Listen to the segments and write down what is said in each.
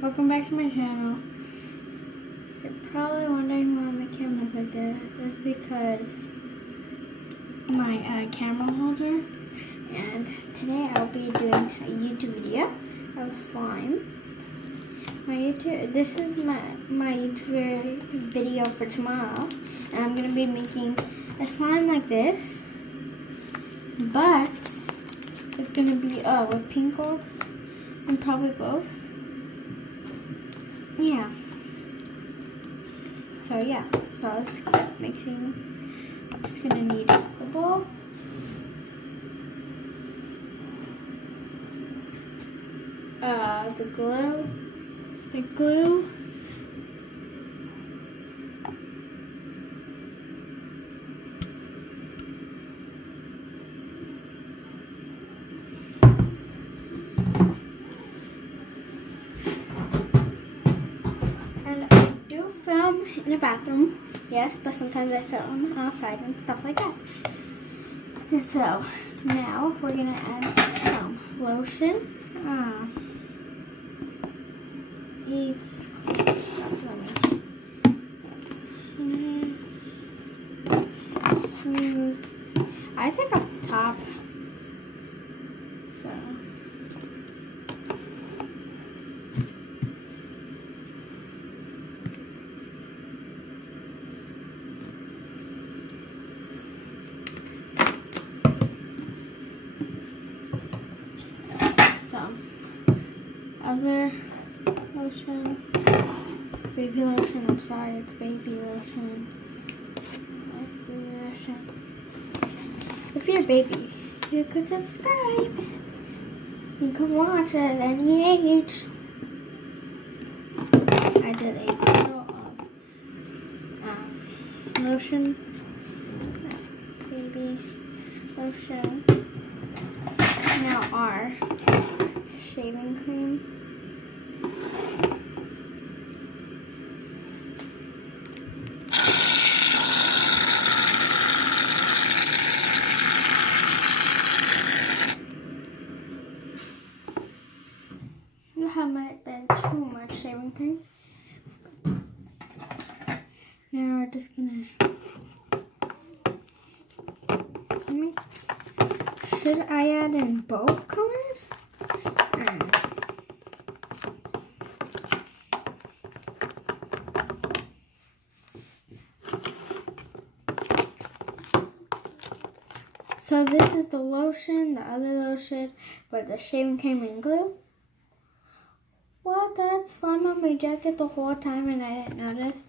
Welcome back to my channel. You're probably wondering why my camera's like this. It's because my camera holder. And today I'll be doing a YouTube video of slime. This is my YouTube video for tomorrow. And I'm going to be making a slime like this. But it's going to be with pink gold and probably both. Yeah. So let's get mixing. I'm just gonna need a bowl. The glue. In a bathroom, yes, but sometimes I film outside and stuff like that. And so now we're gonna add some lotion. It's smooth. I take off the top. So. Other lotion, baby lotion, I'm sorry, it's baby lotion. If you're a baby, you could subscribe. You can watch at any age. I did a bottle of lotion, baby lotion. Now our shaving cream. That might have been too much shaving cream. Now we're just gonna mix. Should I add in both colors? So this is the lotion, the other lotion, but the shaving cream and glue. What? That's slime on my jacket the whole time and I didn't notice.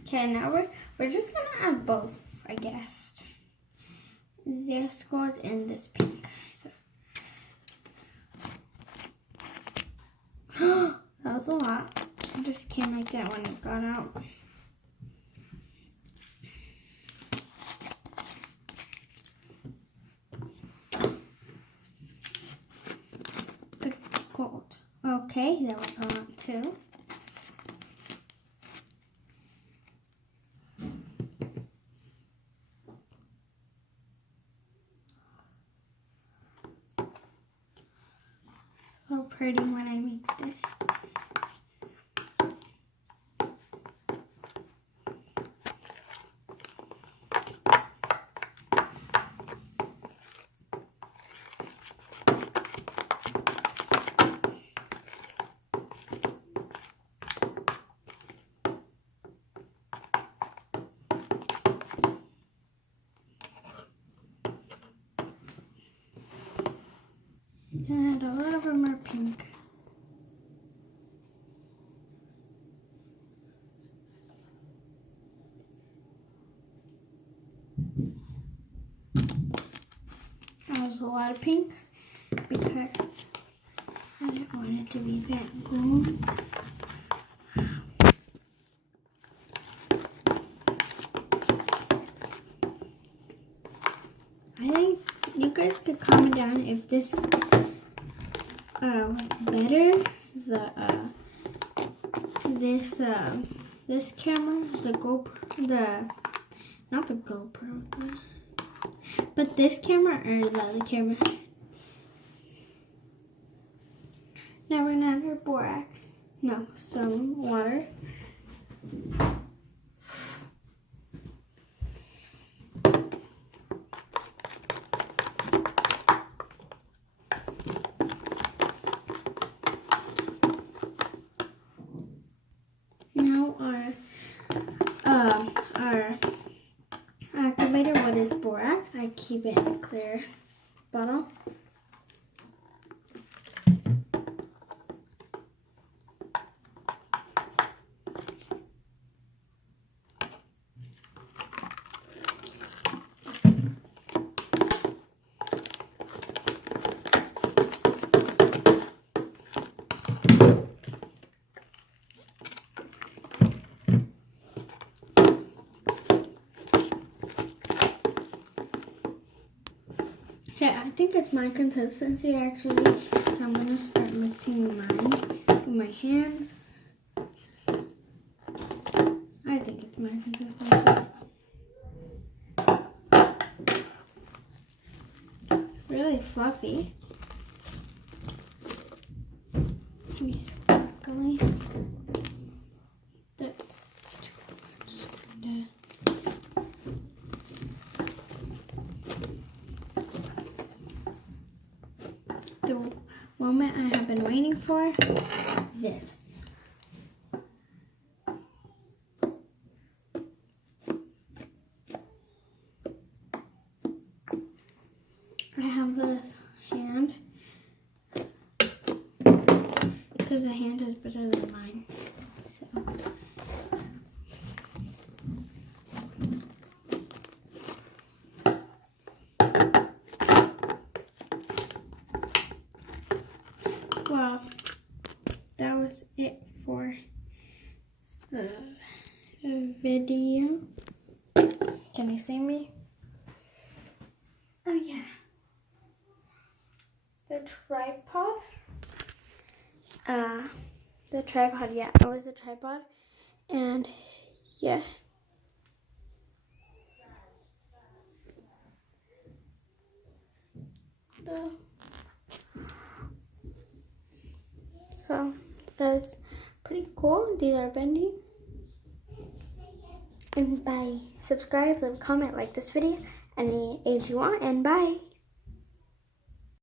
Okay, now we're just gonna add both, I guess. This gold and this pink. So. That was a lot. It just came like that when it got out. The gold. Okay, that was a lot too. So pretty when I mixed it. And a lot of them are pink. That was a lot of pink because I didn't want it to be that gold. I think you guys could comment down if this was better, this this camera, the GoPro, not the GoPro, but this camera or the other camera. Now we're gonna add our borax. No, some water. Now our activator, what is borax? I keep it in a clear bottle. Okay, I think it's my consistency actually. I'm gonna start mixing mine with my hands. I think it's my consistency. Really fluffy. Sparkly. That's too much. The moment I have been waiting for, this. I have this hand because the hand is better than mine. So. Well, that was it for the video. Can you see me? Oh yeah. The tripod. Yeah, it was a tripod. And yeah. So that's pretty cool. These are bendy. And bye. Subscribe, leave a comment, like this video, any age you want, and bye.